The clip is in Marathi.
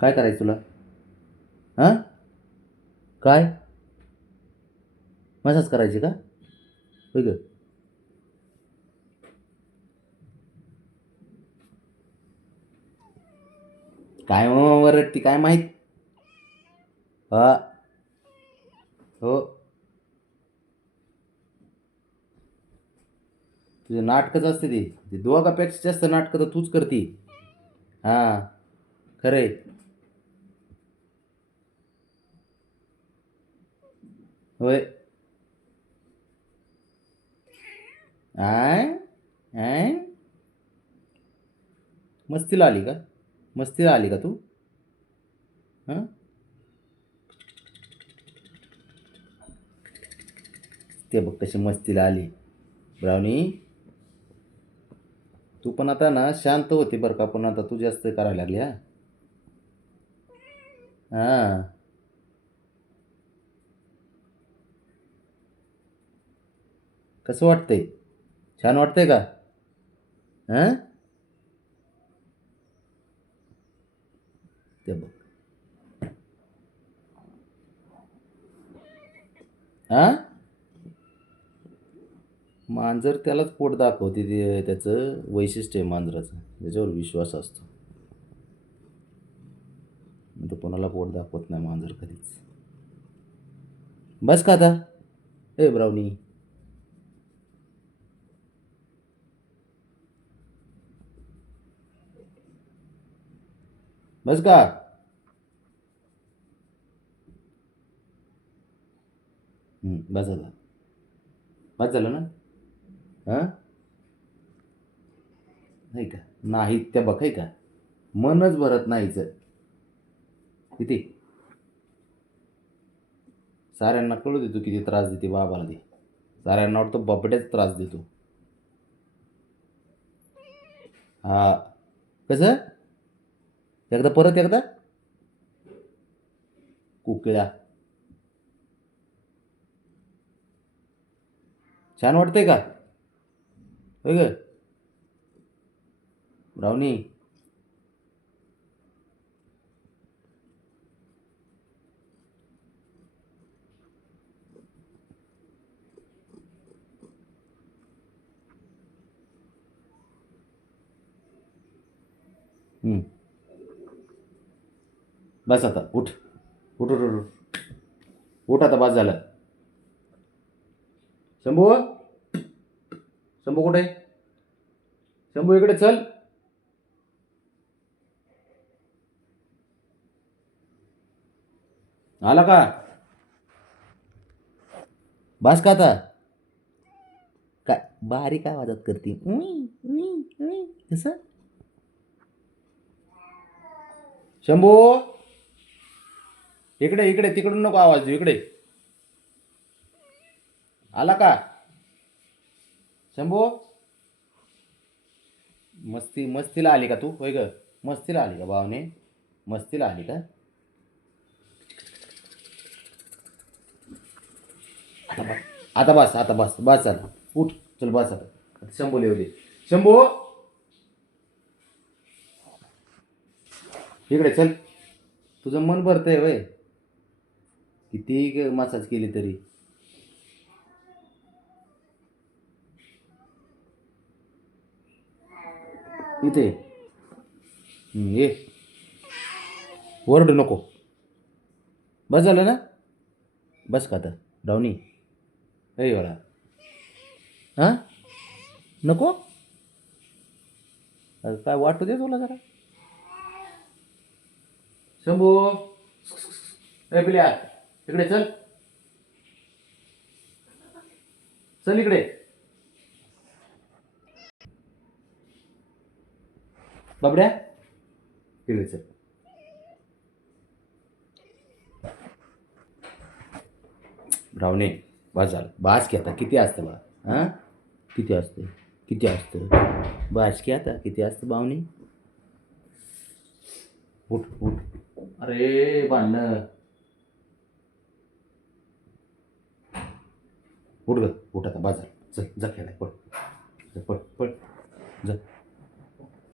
काय करायचं तुला? हां? काय? मसाज करायची का? होय ग. काय मग काय माहीत? हा. हो. तुझे नाटकच असते ती. ती दोघापेक्षा जास्त नाटकं तर तूच करती. हां. खरे होय आय आय मस्तीला आली का मस्तीला आली का तू हां ते बघ कशी मस्तीला आली ब्राउनी तू पण आता ना शांत होती बरं का पण आता तू जास्त करायला लागली हा हां कसं वाटतंय? छान वाटतंय का? हां? ते बघ. हां? मांजर त्यालाच पोट दाखवते ते त्याचं वैशिष्ट्य आहे मांजराचं. त्याच्यावर विश्वास असतो. तो कोणाला पोट दाखवत नाही मांजर कधीच. बस का आता? ए ब्रावणी बस का बस झालं. बस झालं ना? हां? नाही का? नाही त्या बघ आहे का? मनच भरत नाहीचं किती? साऱ्यांना कळू देतो किती त्रास देते बाबाला ते. साऱ्यांना वाटतं बबड्याच त्रास देतो. हा. कसं? एकदा परत एकदा. कुकळ्या छान वाटतंय का? होय ग? ब्राउनी. Mm. बस आता उठ. उठ उठ उठ उठ. उठ आता बस झालं. शंभू? शंभू कुठे? शंभू इकडे चल. आला का? बस का आता? काय बारीक आवाजात करते. कसं? शंभू? इकडे इकडे तिकडून नको आवाज देऊ इकडे. आला का? शंभू? मस्ती मस्तीला आली का तू? होय ग. मस्तीला आली का भावने? मस्तीला आली का? आता बस आता बस आता बस बस चल उठ चल बस आता. शंभू लिहू शंभू? इकडे चल. तुझं मन भरतंय वय किती मसाज केली तरी. इथे. ये. ओरडू नको. बस झालं ना? बस का आता? डावणी ए वेळा हां? नको? काय वाटू दे तुला जरा. शंभू. ए पिल्या. इकडे चल. चल इकडे. बाबड्या. इकडे चल. रावणे बस झालं. बास की आता किती असतं बा? हां? किती असतं? किती असतं? बास की आता किती असतं बावणे? उठ उठ. अरे बांधणं उठ ग उठ आता बाजार. चल जा खेळाय पळ. पळ पळ. जा.